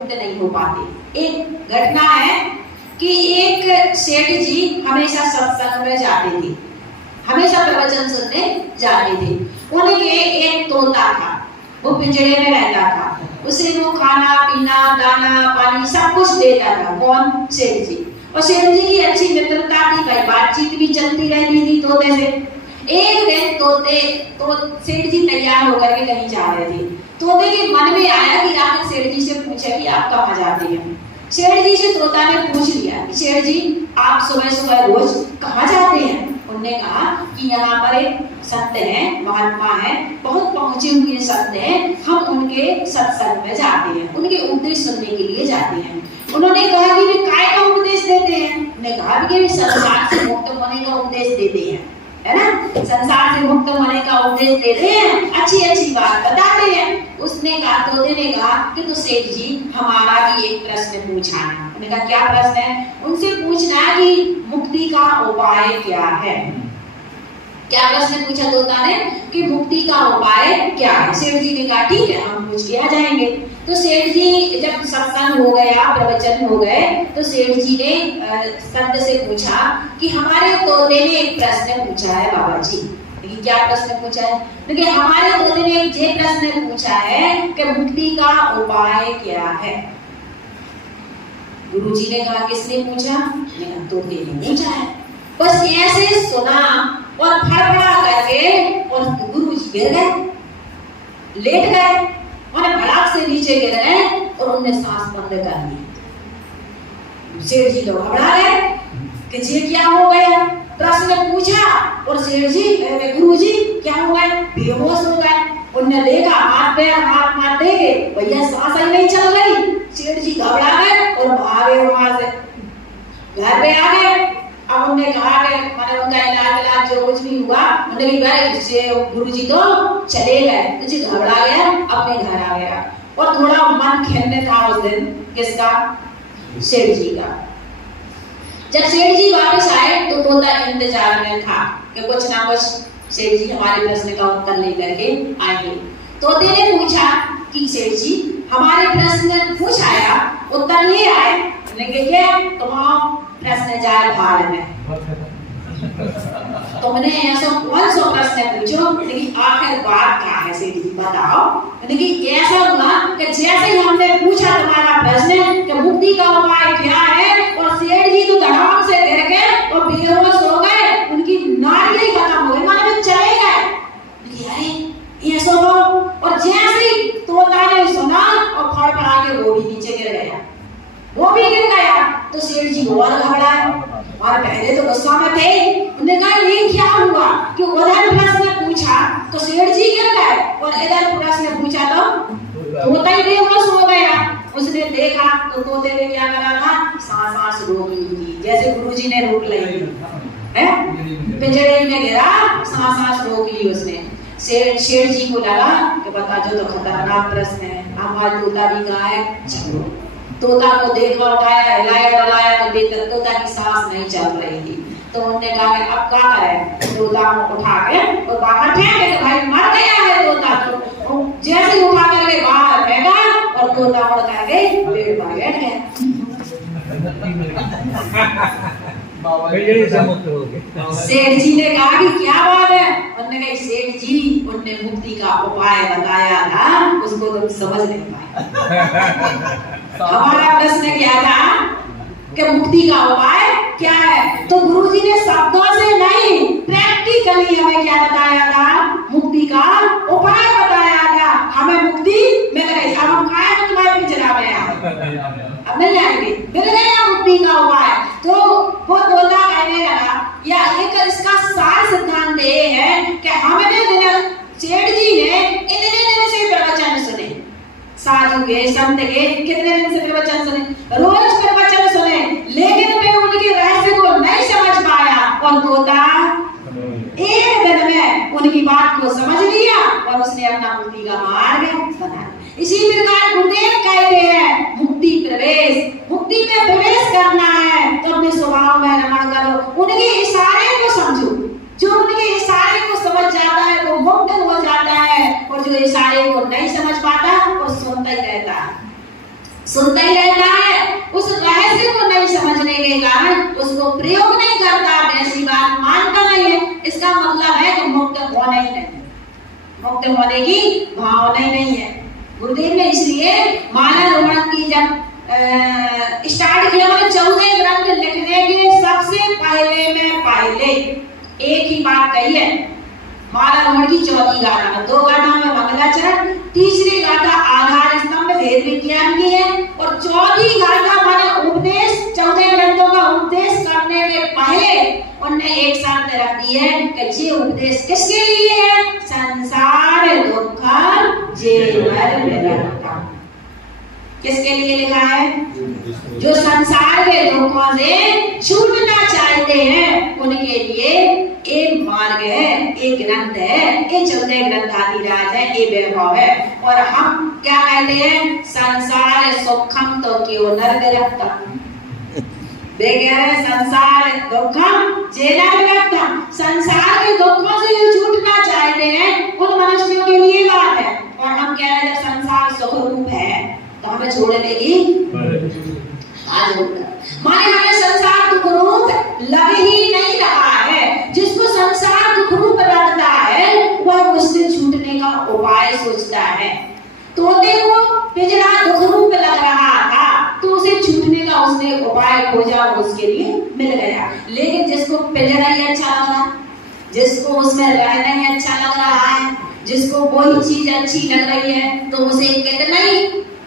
नहीं हो पाते। एक घटना है कि एक सेठ जी हमेशा सत्संग में जाते थे, हमेशा प्रवचन सुनने जाते थे। उनके एक तोता था, वो पिंजरे में रहता था, उसे वो खाना पीना दाना पानी सब कुछ देता था। कौन? सेठ जी। और सेठ जी की अच्छी मित्रता थी, भाई बातचीत भी चलती रहती थी तोते से। एक दिन सेठ जी तैयार होकर के कहीं जा रहे थे। तोते के मन में आया कि आखिर सेठ जी से पूछे कि आप कहाँ जाते हैं। सेठ जी से तोता ने पूछ लिया कि सेठ जी आप सुबह सुबह रोज कहाँ जाते हैं। उन्होंने कहा कि यहाँ पर एक संत है, महात्मा है, बहुत पहुंचे हुए संत हैं, हम उनके सत्संग में जाते हैं, उनके उपदेश सुनने के लिए जाते हैं। उन्होंने कहा कि वे काय का उपदेश देते हैं। उन्होंने कहा कि वे संसार से मुक्त होने का उपदेश देते हैं, है ना, संसार से मुक्त होने का उपदेश देते हैं, अच्छी अच्छी बात बताते हैं। उसने कहा, तोते ने कहा कि तो सेठ जी हमारा भी एक प्रश्न पूछा है। उन्होंने कहा क्या प्रश्न है? उनसे पूछना है कि मुक्ति का उपाय क्या है। क्या प्रश्न पूछा तोता ने कि मुक्ति का उपाय क्या है। सेठ जी ने कहा ठीक है, हम पूछ के आ जाएंगे। तो सेठ जी जब सत्संग हो गया, प्रवचन हो गए, तो सेठ जी ने संत से पूछा कि हमारे तोते ने एक प्रश्न पूछा है बाबा जी। लेकिन क्या प्रश्न पूछा है? देखिए हमारे तोते ने एक ये प्रश्न पूछा है कि मुक्ति का उपाय क्या है। गुरुजी ने कहा किसने पूछा? तोते ने पूछा है। बस ऐसे सुना और फड़फड़ा करके और गुरुजी गिर गए, लेट गए, उन्हें भड़ाक से नीचे गिर गए और उन्होंने सांस बंद कर ली। सेठ जी तो घबरा गए कि ये क्या हो गया। प्रश्न पूछा और सेठ जी गुरुजी क्या हो गए, बेहोश हो गए। उन्होंने देखा हाथ मार देंगे, भैया सांस ही नहीं चल रही। सेठ जी घबरा गए और भागे वहां से घर पे आ गए। अब उन्होंने कहा कि मैंने उनका इलाज जो कुछ भी हुआ, उन्होंने कहा गुरुजी तो चले गए। तो जी घबरा गया, अपने घर आ गया और थोड़ा मन खिन्न था उस दिन। किसका? सेठ जी का। जब सेठ जी वापस आए तो तोता इंतजार में था कि कुछ ना कुछ सेठ जी हमारे प्रश्न का उत्तर लेकर के आएंगे। तोते ने पूछा कि सेठ जी हमारे प्रश्न पूछ आया, उत्तर ले आए। क्या? तुम प्रश्न जाए भाड़ में, तुमने ऐसा कौन सा प्रश्न पूछो, लेकिन आखिर बात क्या है सेठ जी बताओ। लेकिन ऐसा हुआ कि जैसे ही हमने पूछा तुम्हारा प्रश्न कि मुक्ति का उपाय क्या है, और सेठ जी तो धड़ाम से गिर गए और बेहोश हो गए, उनकी नाड़ी खत्म हो गई, मानो चले गए। ऐसा हो और जैसे ही तोता ने सुना और फड़फड़ा के वो भी नीचे गिर गया, वो भी गिर गया। तो सेठ जी और घबराए और पहले तो गुस्सा में थे। उन्होंने कहा ये क्या हुआ कि उधर प्रश्न पूछा तो सेठ जी गिर गए और इधर प्रश्न पूछा तो तोता ही बेहोश हो गया। उसने देखा तो तोते ने क्या करा था, सांस रोक ली थी, जैसे गुरुजी ने रोक ली है, पिंजरे में गिरा, सांस रोक ली उसने। सेठ जी को लगा कि बता जो तो खतरनाक प्रश्न है, हमारा तोता भी कहा है। चलो तोता को देखा, उठाया, हिलाया डलाया तो देखकर तोता की सांस नहीं चल रही थी। तो उन्होंने कहा कि अब क्या करें। तोता को उठा के और बाहर फेंक के, भाई मर गया है तोता। तो जैसे उठा करके बाहर फेंका और तोता उड़ करके पेड़ पर बैठ गया। सेठ जी ने कहा कि क्या बात है। उन्होंने कहा सेठ जी उन्होंने मुक्ति का उपाय बताया था, उसको तुम समझ नहीं पाए। हमारा प्रश्न क्या था कि मुक्ति का उपाय क्या है, तो गुरुजी ने शब्दों से नहीं प्रैक्टिकली हमें क्या बताया था, मुक्ति का उपाय बताया था। हमें मुक्ति मिल गई, अब हम खाए तुम्हारे पिंजरा में अब नहीं आएंगे, मिल गया मुक्ति का उपाय। तो वो तोता कहने लगा, या एक इसका सार सिद्धांत ये है कि हमने सेठ जी ने इतने दिन से प्रवचन सुने, साधु के संत के कितने दिन से प्रवचन सुने, रोज प्रवचन सुने, लेकिन वे उनके रहस्य को नहीं समझ पाया। और तोता एक दिन में उनकी बात को समझ लिया और उसने अपना मुक्ति का मार्ग बना। इसी प्रकार गुरुदेव कहते हैं मुक्ति में प्रवेश करना है तो अपने स्वभाव में रमण करो, उनके इशारे को समझो। जो उनके इशारे को समझ जाता है वो मुक्त हो जाता है, और जो इशारे को नहीं समझ पाता वो सुनता ही रहता है। सुनता ही रहता है, उस रहस्य को नहीं समझने के कारण उसको प्रयोग नहीं करता, ऐसी बात मानता नहीं है। इसका मतलब है कि मुक्त होना ही नहीं, मुक्त होने की भावना नहीं है। गुरुदेव ने इसलिए माला रोहण की जब स्टार्ट किया, मतलब 14 ग्रंथ लिखने के सबसे पहले एक ही बात कही है। माला रोहण की चौथी गाथा में, 2 गाथा में मंगलाचरण, तीसरी गाथा आधार स्तंभ वेद विज्ञान की है, और चौथी गाथा माने उपदेश, 14 ग्रंथों का उपदेश करने के पहले उन्होंने एक शर्त रख दी है कि ये उपदेश किसके लिए है? संसार दुख जेवर विरक्ता। किसके लिए लिखा है? जो संसार के दुखों से छूटना चाहते हैं उनके लिए एक मार्ग है, एक ग्रंथ है, ये 14 ग्रंथ आदिराज है, ये वैभव है। और हम क्या कहते हैं? संसार सुखम तो क्यों नरक रखता, संसार दुखम जेना रखता। संसार के दुखों से जो छूटना चाहते हैं उन मनुष्यों के लिए बात है। और हम कह रहे हैं जब संसार सुख रूप है तो हमें छोड़ने की आज माने हमें संसार दुख रूप लग ही नहीं रहा है। जिसको संसार दुख रूप लगता है वह उससे छूटने का उपाय सोचता है। तोते को पिंजरा दुख रूप लग रहा था तो उसे छूटने का उसने उपाय खोजा, उसके लिए मिल गया। लेकिन जिसको पिंजरा ही अच्छा लग रहा, जिसको उसमें रहना ही अच्छा लग रहा है, जिसको कोई चीज अच्छी लग रही है तो उसे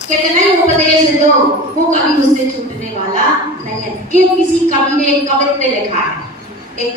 कितना ही उपदेश दो वो कभी उससे छूटने वाला नहीं है। ये किसी कवि ने एक कवित्व लिखा है,